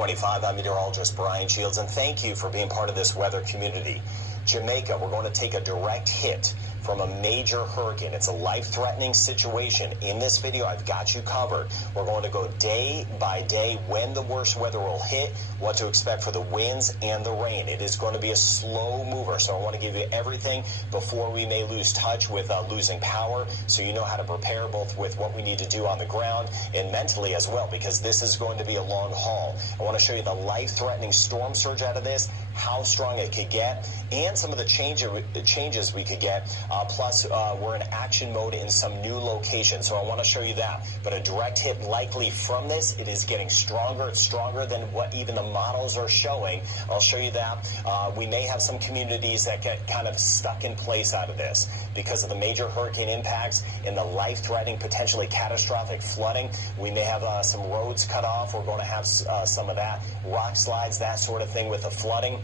25, I'm meteorologist Brian Shields, and thank you for being part of this weather community. Jamaica, we're going to take a direct hit from a major hurricane. It's a life-threatening situation. In this video, I've got you covered. We're going to go day by day when the worst weather will hit, what to expect for the winds and the rain. It is going to be a slow mover, so I want to give you everything before we may lose touch with losing power, so you know how to prepare both with what we need to do on the ground and mentally as well, because this is going to be a long haul. I want to show you the life-threatening storm surge out of this, how strong it could get, and some of the changes we could get. Plus, we're in action mode in some new locations, so I want to show you that. But a direct hit likely from this. It is getting stronger. It's stronger than what even the models are showing. I'll show you that. We may have some communities that get kind of stuck in place out of this because of the major hurricane impacts and the life-threatening, potentially catastrophic flooding. We may have some roads cut off. We're going to have some of that, rock slides, that sort of thing with the flooding.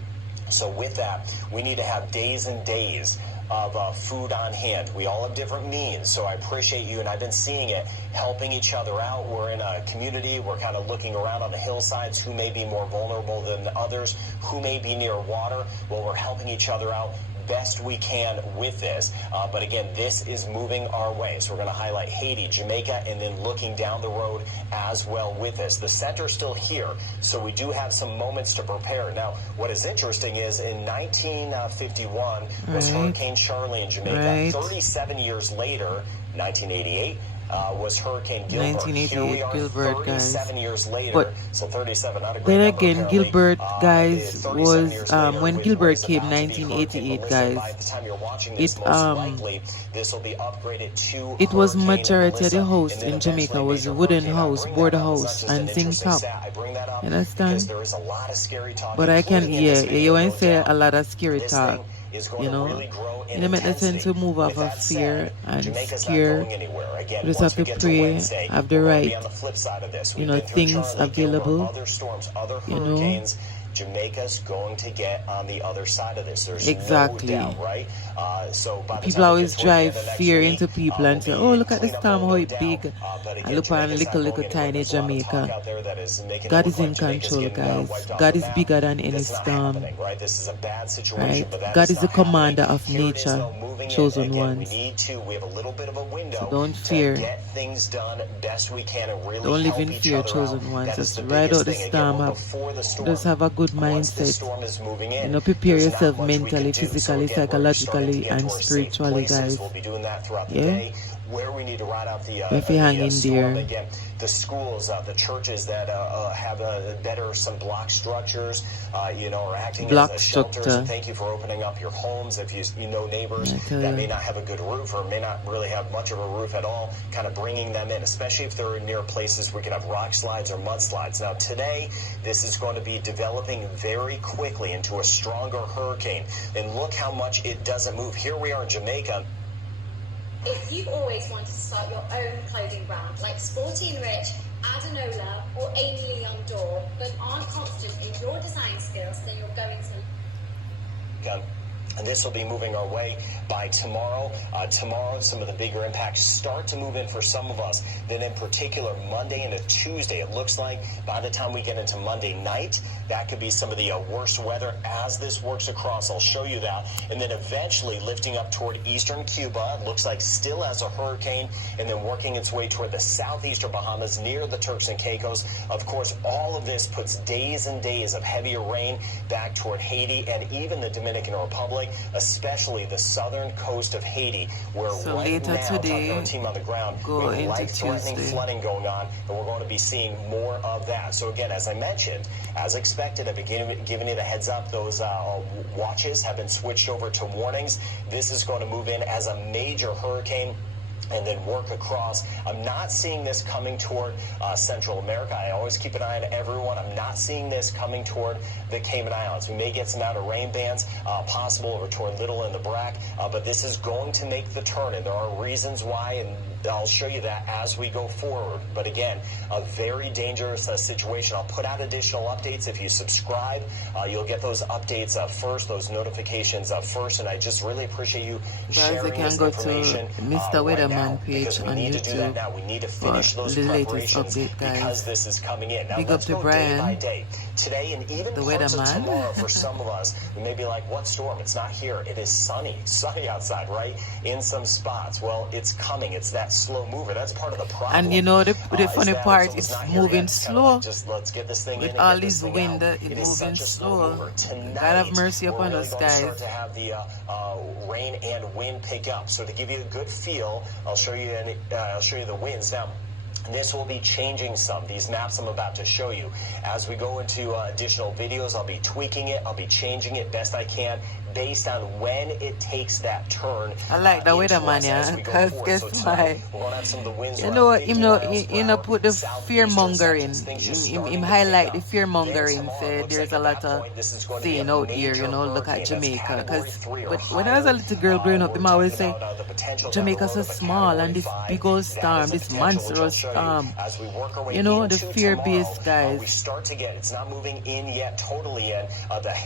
So with that, we need to have days and days of food on hand. We all have different means, so I appreciate you, and I've been seeing it, helping each other out. We're in a community. We're kind of looking around on the hillsides, who may be more vulnerable than others, who may be near water. Well, we're helping each other out best we can with this. But again, this is moving our way. So we're going to highlight Haiti, Jamaica, and then looking down the road as well with this. The center's still here, so we do have some moments to prepare. Now, what is interesting is in 1951 was Hurricane Charlie in Jamaica. 37 years later, 1988, was Hurricane Gilbert. 1988 Gilbert, guys. 37 years later, but so 37, not a great then number, again, apparently. Gilbert, guys, was later, when with Gilbert what's came, about to be 1988, Hurricane guys. By the time you're watching this, most likely, this will be upgraded to It was Hurricane majority of the Melissa, house and then in Jamaica eventually was a Major wooden Hurricane. I house, bring border that up as house, not just and an zinc interesting top. stat. I bring that up You because understand? there is a lot of scary talk, But I can, including in this yeah, video, you want no to say doubt. a lot of scary This talk. thing is going You to know, really grow in you know, make the intensity. sense to move off With of that fear said, and Jamaica's not scare. going anywhere. Again, You just once have we to get to pray, Wednesday, have the we're going to be right, on the flip side of this. you We've know, been through things Charlie, Gilbert, available, other storms, other you know. hurricanes. Jamaica's going to get on the other side of this. There's Exactly. no doubt, right? So by the People time we always get toward the drive end of next fear week, into people we'll and say, be oh, look at the cleanup storm, mode, how no it doubt. big. But I again, look on Jamaica's not little going anywhere. tiny There's a lot of talk Jamaica. out there that is making God it is look in like Jamaica's control, getting guys. wiped off God the is map. bigger than any That's not storm, happening, right? This is a bad situation, right? but that God is is the not happening. commander of Here it is, nature, though, moving in. chosen Again, ones. we have a little bit of a window So don't to fear. get things done best we can and really Don't live help in each fear, other out. chosen ones. That is Just the ride biggest out the thing. Again, storm we're up. before the storm. Just have a good Once this mindset. storm is moving You in, know, prepare there's yourself not much we mentally, can do. So physically, again, we're starting to psychologically, get and to our safe spiritually, places. guys. We'll be doing that throughout the Yeah? day. Where we need to ride out the If you hang in storm, there. again, the schools, the churches that have better some block structures, you know, are acting Block as shelters. structure. And thank you for opening up your homes. If you know neighbors I tell that you. may not have a good roof or may not really have much of a roof at all, kind of bringing them in, especially if they're near places where we could have rock slides or mudslides. Now today, this is going to be developing very quickly into a stronger hurricane. And look how much it doesn't move. Here we are in Jamaica. If you've always wanted to start your own clothing brand, like Sporty and Rich, Adenola, or Amy Lee Young Door, but aren't confident in your design skills, then you're going to... And this will be moving our way by tomorrow. Tomorrow, some of the bigger impacts start to move in for some of us. Then in particular, Monday into Tuesday, it looks like by the time we get into Monday night, that could be some of the worst weather as this works across. I'll show you that. And then eventually lifting up toward eastern Cuba, looks like still as a hurricane, and then working its way toward the southeastern Bahamas near the Turks and Caicos. Of course, all of this puts days and days of heavier rain back toward Haiti and even the Dominican Republic, especially the southern coast of Haiti, where So right later now, talking to today, our team on the ground, go we have into life-threatening Tuesday. flooding going on, and we're going to be seeing more of that. So again, as I mentioned, as expected, I've been giving you the heads up. Those watches have been switched over to warnings. This is going to move in as a major hurricane and then work across. I'm not seeing this coming toward Central America. I always keep an eye on everyone. I'm not seeing this coming toward the Cayman Islands. We may get some outer rain bands possible over toward Little and the Brack, but this is going to make the turn, and there are reasons why, and I'll show you that as we go forward. But again, a very dangerous situation. I'll put out additional updates. If you subscribe, you'll get those updates first, those notifications first. And I just really appreciate you sharing this information Mr. Weatherman page because we on need to do that YouTube now. We need to finish those preparations because this is coming in. Now, Big let's up to go Brian, day by day. Today and even the parts of weatherman. tomorrow for some of us, we may be like, what storm? It's not here. It is sunny outside, right? In some spots. Well, it's coming. It's that slow mover. That's part of the problem. And you know the funny part, it's moving slow. Just let's get this thing with in all this wind, it's moving slow. God have mercy upon us, guys. Start to have the rain and wind pick up. So to give you a good feel, I'll show you the winds now. This will be changing some. These maps I'm about to show you. As we go into additional videos, I'll be tweaking it. I'll be changing it best I can based on when it takes that turn. I like the weatherman, yeah, because guess why? You know, put the fear mongering. Him highlight the fear mongering. Say there's a lot of saying out here, you know, look at Jamaica. But when I was a little girl growing up, him always say Jamaica's so small and this big old storm, this monstrous you know, the fear-based guys. We start to get, it's not moving in yet, totally in.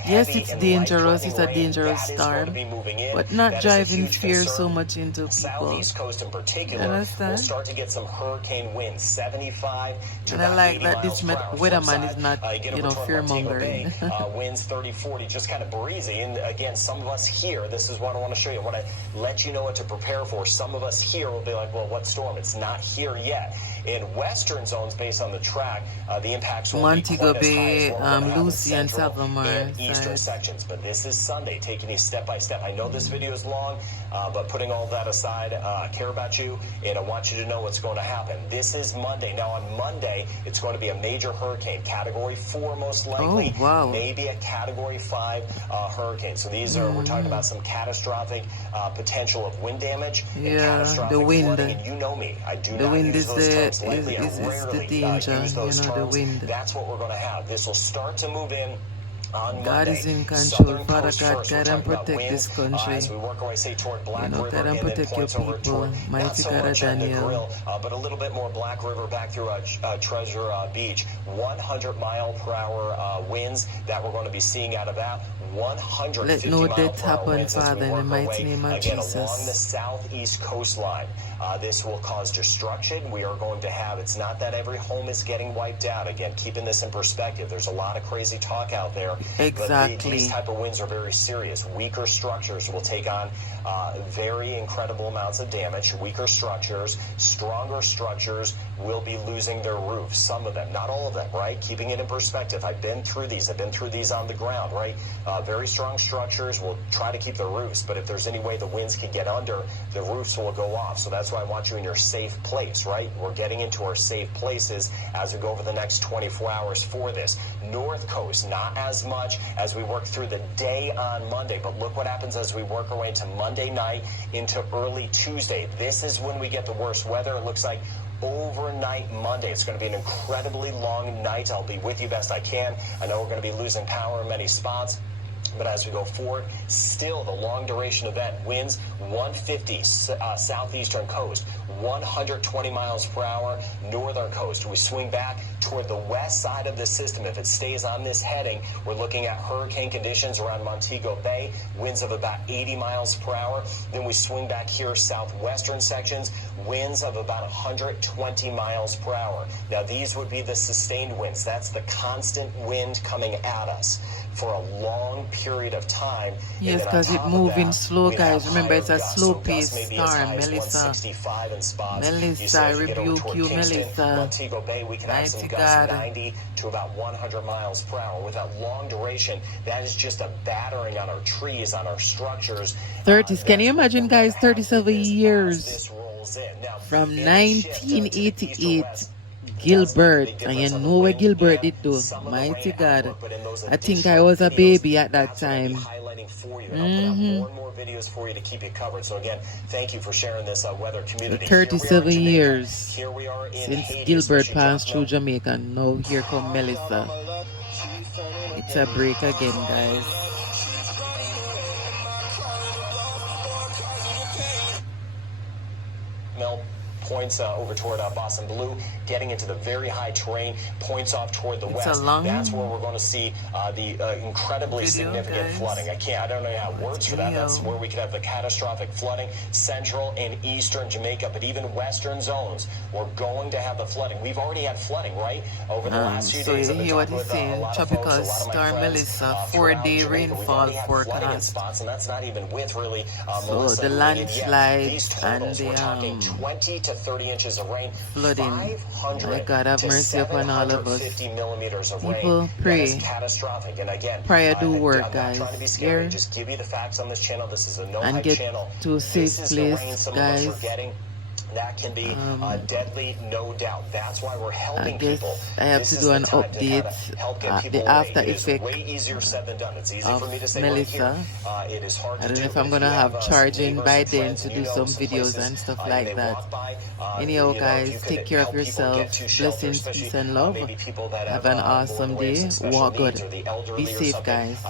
Yes, it's dangerous. It's a dangerous storm, but not driving fear so much into people. Southeast coast in particular, you understand? We'll start to get some hurricane winds, 75 to and I like that this weatherman is not, you know, fear-mongering. Winds 30, 40, just kind of breezy. And again, some of us here, this is what I want to show you. I want to let you know what to prepare for. Some of us here will be like, well, what storm? It's not here yet. In western zones, based on the track, the impacts will Montego be Bay, Lucy and Savamar and eastern sections. But this is Sunday, taking you step by step. I know this video is long, but putting all that aside, I care about you, and I want you to know what's going to happen. This is Monday. Now, on Monday, it's going to be a major hurricane, Category 4 most likely, maybe a Category 5 hurricane. So these are, we're talking about some catastrophic potential of wind damage and catastrophic the wind. flooding. And you know me, I do the not wind use those terms lately. is the danger, use those you know, terms. the wind. That's what we're going to have. This will start to move in on God Monday. is in control. Father God, First, guide and protect this country. As we work our way, say, toward Black you know, River, God and protect your people. Mighty God of Daniel. But a little bit more Black River back through Treasure Beach. 100-mile-per-hour winds that we're going to be seeing out of that. 150 Let no mile death per hour happen, winds as we Father, in the work our mighty way, name of again, Jesus. along the southeast coastline. This will cause destruction. We are going to have, it's not that every home is getting wiped out. Again, keeping this in perspective, there's a lot of crazy talk out there. Exactly. But these type of winds are very serious. Weaker structures will take on very incredible amounts of damage. Weaker structures, stronger structures will be losing their roofs. Some of them, not all of them, right? Keeping it in perspective. I've been through these. I've been through these on the ground, right? Very strong structures will try to keep the roofs, but if there's any way the winds can get under, the roofs will go off. So that's why I want you in your safe place, right? We're getting into our safe places as we go over the next 24 hours for this. North Coast, not as much as we work through the day on Monday, but look what happens as we work our way into Monday night into early Tuesday. This is when we get the worst weather. It looks like overnight Monday. It's going to be an incredibly long night. I'll be with you best I can. I know we're going to be losing power in many spots. But as we go forward, still the long duration event, winds 150 southeastern coast, 120 miles per hour northern coast. We swing back toward the west side of the system. If it stays on this heading, we're looking at hurricane conditions around Montego Bay, winds of about 80 miles per hour. Then we swing back here southwestern sections, winds of about 120 miles per hour. Now these would be the sustained winds. That's the constant wind coming at us for a long period of time. Yes, because it's moving slow, guys. Remember, it's a slow-paced storm. Melissa, rebuke you, Melissa. Montego Bay, we can have some gusts 90 to about 100 miles per hour. With that long duration, that is just a battering on our trees, on our structures. 30s. Can you imagine, guys? 37 years from 1988. Gilbert, and you know what Gilbert did do. Mighty God. I think I was a baby at that time. More videos for you to keep you covered. So again, thank you for sharing this weather community. 37 years here we are in since Hades, Gilbert passed through Jamaica. Now here come Melissa. It's a break again, guys. points over toward Boston Blue, getting into the very high terrain, points off toward the west. That's where we're going to see the incredibly significant flooding. I don't know how it works for that. That's where we could have the catastrophic flooding. Central and eastern Jamaica, but even western zones, we're going to have the flooding. We've already had flooding, right? Over the last few days. So you hear what he's saying? Tropical Storm Melissa, 4-day rainfall forecast. And that's not even with really so the landslides and the 20 to 30 inches of rain, flooding. My God, have mercy upon all of us. People pray. Catastrophic. And again, prayer do work, guys. Here, just give you the facts on this channel. This is a no and get channel. to a safe place, guys. That can be deadly, no doubt. That's why we're helping people. I have to do an update. The after effect way easier said than done. It's easy for me to say Melissa. It is hard I don't know if I'm gonna have charging by then to do some videos and stuff like that. Anyhow, guys, take care of yourself. Blessings, peace, and love. Have an awesome day. Walk good. Be safe, guys.